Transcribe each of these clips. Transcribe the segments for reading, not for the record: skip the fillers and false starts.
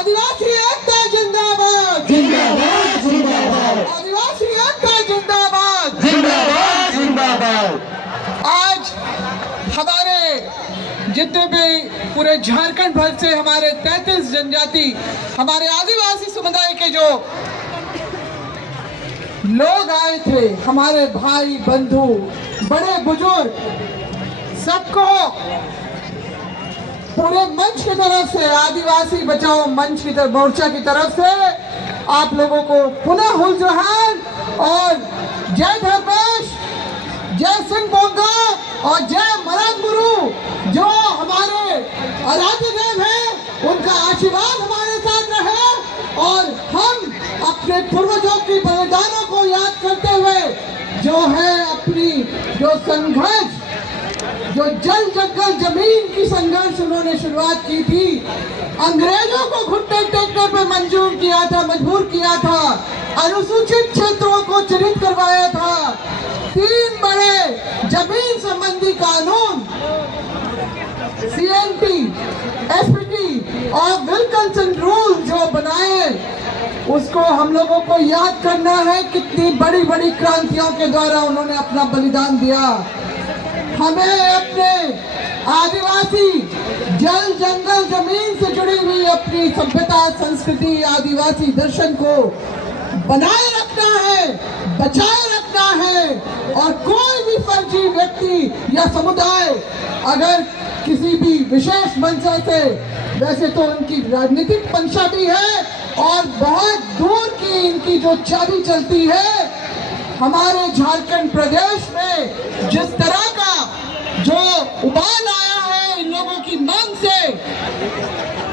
आदिवासी एकता जिंदाबाद जिंदाबाद जिंदाबाद आदिवासी एकता जिंदाबाद जिंदाबाद जिंदाबाद। आज हमारे जितने भी पूरे झारखंड भर से हमारे 33 जनजाति हमारे आदिवासी समुदाय के जो लोग आए थे, हमारे भाई बंधु बड़े बुजुर्ग, सबको पूरे मंच की तरफ से, आदिवासी बचाओ मंच की तरफ, मोर्चा की तरफ से आप लोगों को पुनः हुलजोहार और जय धर्मेश, जय सिंह बोंगा और जय मरण गुरु। जो हमारे आराध्य देव है, उनका आशीर्वाद हमारे साथ रहे और हम अपने पूर्वजों की बलिदानों को याद करते हुए जो है अपनी जो संघर्ष, जो जल जंगल जमीन की संघर्ष उन्होंने शुरुआत की थी, अंग्रेजों को घुटने टेकने पे मंजूर किया था, मजबूर किया था, अनुसूचित क्षेत्रों को चिन्हित करवाया था, 3 बड़े जमीन संबंधी कानून CNT, SPT और विल्किंसन रूल जो बनाए, उसको हम लोगों को याद करना है। कितनी बड़ी बड़ी क्रांतियों के द्वारा उन्होंने अपना बलिदान दिया। हमें अपने आदिवासी जल जंगल जमीन से जुड़ी हुई अपनी सभ्यता, संस्कृति, आदिवासी दर्शन को बनाए रखना है, बचाए रखना है। और कोई भी फर्जी व्यक्ति या समुदाय अगर किसी भी विशेष मंशा से, वैसे तो उनकी राजनीतिक मंशा भी है और बहुत दूर की इनकी जो चाबी चलती है, हमारे झारखंड प्रदेश में जिस तरह का जो उबाल आया है इन लोगों की मांग से,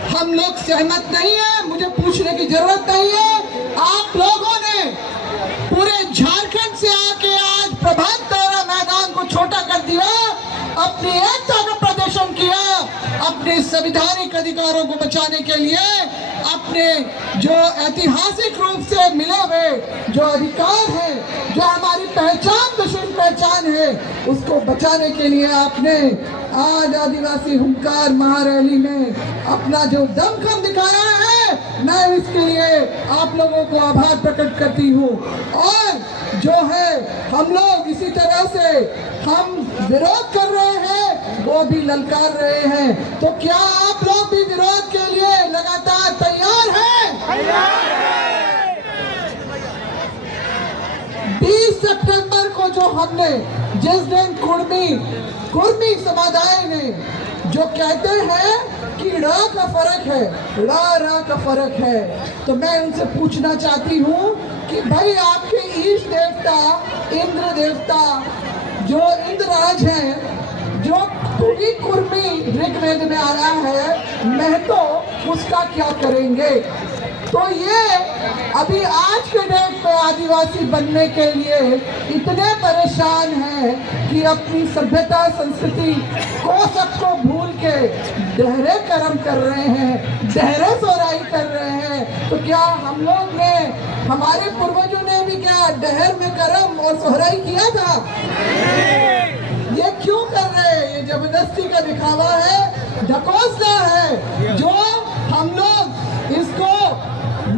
हम लोग सहमत नहीं है। मुझे पूछने की जरूरत नहीं है। आप लोगों ने पूरे झारखंड से आके आज प्रभात तारा मैदान को छोटा कर दिया, अपनी एकता का प्रदर्शन किया, अपने संवैधानिक अधिकारों को बचाने के लिए, अपने जो ऐतिहासिक रूप से मिले हुए जो अधिकार है, जो हमारी पहचान, विशिष्ट पहचान है, उसको बचाने के लिए आपने आज आदिवासी हुंकार महारैली में अपना जो दमखम दिखाया है, मैं इसके लिए आप लोगों को आभार प्रकट करती हूँ। और जो है हम लोग इसी तरह से हम विरोध कर रहे हैं, वो भी ललकार रहे हैं। तो क्या आप लोग भी विरोध के लिए लगातार तैयार हैं? 20 सितंबर को जो हमने, जिस दिन कुर्मी समुदाय ने जो कहते हैं कि रा का फर्क है, रा का फर्क है, तो मैं उनसे पूछना चाहती हूँ कि भाई आपके ईश देवता, इंद्र देवता जो इंद्रराज हैं, जो पूरी कुर्मी ऋग्वेद में आया है, महतो, उसका क्या करेंगे? तो ये अभी आज के डेट में आदिवासी बनने के लिए इतने परेशान हैं कि अपनी सभ्यता, संस्कृति को सबको भूल के डहरे कर्म कर रहे हैं, डहरे सोराई कर रहे हैं। तो क्या हम लोग ने, हमारे पूर्वजों ने भी क्या डहर में कर्म और सोहराई किया था? ये क्यों कर रहे हैं? ये जबरदस्ती का दिखावा है, ढकोसला है, जो हम लोग इसको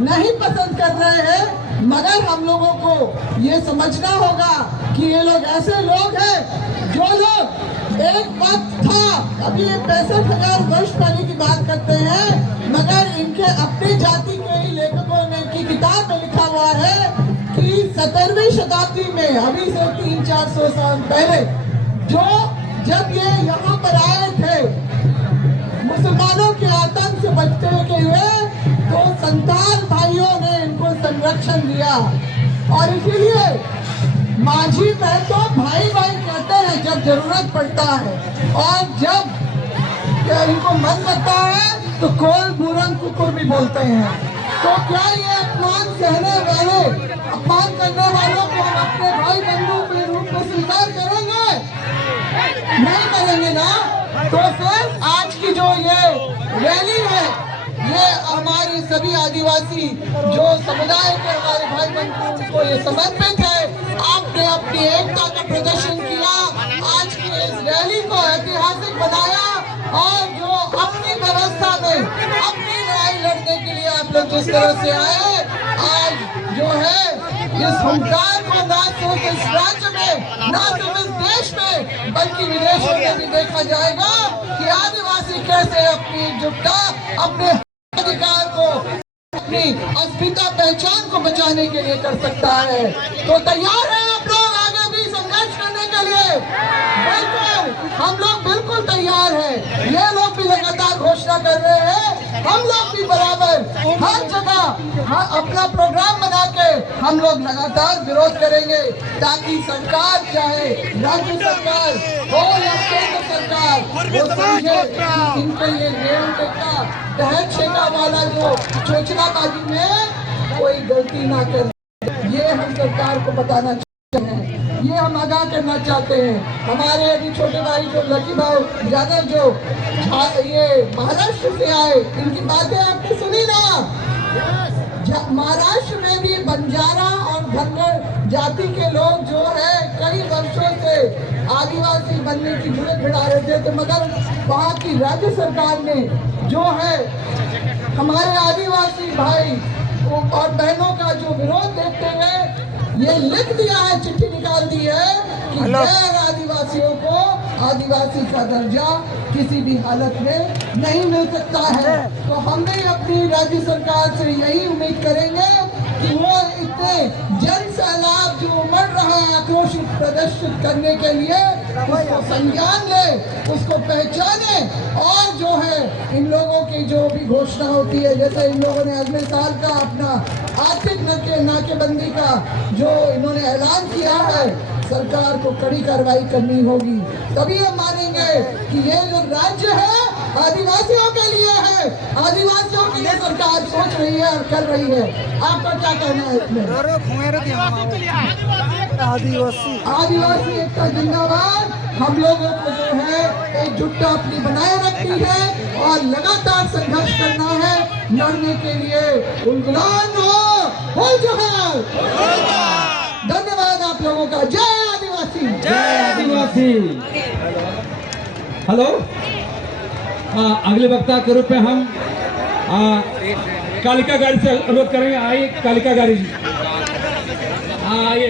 नहीं पसंद कर रहे हैं। मगर हम लोगों को ये समझना होगा कि ये लोग ऐसे लोग हैं जो लोग एक वक्त था, अभी 65,000 वर्ष पहले की बात करते हैं, मगर इनके अपनी जाति के ही लेखकों ने की किताब में लिखा हुआ है कि 17वीं शताब्दी में, अभी से 300-400 साल पहले, जो जब ये यहाँ पर आए थे मुसलमानों के आतंक से बचते हुए, तो संताल भाइयों ने इनको संरक्षण दिया। और इसीलिए माझी महतो भाई भाई कहते हैं जब जरूरत पड़ता है, और जब इनको मन करता है तो कोल बुरंग कुकुर भी बोलते हैं। तो क्या ये अपमान सहने वाले, अपमान करने वालों को हम अपने भाई बंधु के रूप में स्वीकार करेंगे? नहीं करेंगे ना। तो फिर आज की जो ये रैली है, ये हमारे सभी आदिवासी जो समुदाय के हमारे भाई बंधु को ये समर्पित है। आपने अपनी एकता का प्रदर्शन किया, आज की इस रैली को ऐतिहासिक बनाया, और जो अपनी व्यवस्था में अपनी लड़ाई लड़ने के लिए जिस तरह से आए, आज जो है इस हुंकार को ना सिर्फ इस राज्य में, ना सिर्फ इस देश में, बल्कि विदेशों में भी देखा जाएगा कि आदिवासी कैसे अपनी एकजुटता, अपने अधिकार को, अपनी अस्मिता पहचान को बचाने के लिए कर सकता है। तो तैयार है आप लोग आगे भी संघर्ष करने के लिए? बिल्कुल, हम लोग बिल्कुल तैयार हैं। ये लोग भी लगातार घोषणा कर रहे हैं, हम लोग भी बराबर हर जगह अपना प्रोग्राम बना के हम लोग लगातार विरोध करेंगे, ताकि सरकार चाहे राज्य सरकार हो या केंद्र सरकार, वो समझे कि इनके ये रेल टेका दहेज छेका वाला जो चोचलाबाजी में कोई गलती ना कर। ये हम सरकार को बताना चाहते हैं, ये हम आगाह करना चाहते हैं। हमारे अभी छोटे भाई जो लकी भाई यादव जो ये महाराष्ट्र से आए, इनकी बातें आपने सुनी ना? महाराष्ट्र में भी बंजारा और धनगर जाति के लोग जो है कई वर्षों से आदिवासी बनने की जुड़े भिड़ा रहे थे, तो मगर वहाँ की राज्य सरकार ने जो है हमारे आदिवासी भाई और बहनों का जो विरोध देखते हुए ये लिख दिया है, चिट्ठी निकाल दी है कि गैर आदिवासियों को आदिवासी का दर्जा किसी भी हालत में नहीं मिल सकता है। तो हम भी अपनी राज्य सरकार से यही उम्मीद करेंगे कि वो इतने जन सैलाब जो उमड़ रहा है आक्रोश प्रदर्शित करने के लिए, उसको संज्ञान ले, उसको पहचाने, और जो है इन लोगों की जो भी घोषणा होती है, जैसे इन लोगों ने अगले साल का अपना आर्थिक नाकेबंदी का जो इन्होंने ऐलान किया है, सरकार को कड़ी कार्रवाई करनी होगी। तभी हम मानेंगे कि ये जो राज्य है आदिवासियों के लिए है, आदिवासियों के लिए सरकार सोच रही है और कर रही है। आपका क्या कहना है इसमें? आदिवासी एकता जिंदाबाद। हम लोगों को जो है एकजुटता अपनी बनाए रखनी है और लगातार संघर्ष करना है, लड़ने के लिए उलगुलान हो जोहार। धन्यवाद आप लोगों का। जय आदिवासी, जय आदिवासी। हेलो, अगले वक्ता के रूप में हम कालिका गाड़ी से अनुरोध करेंगे। आइए कालिका गाड़ी, आइए।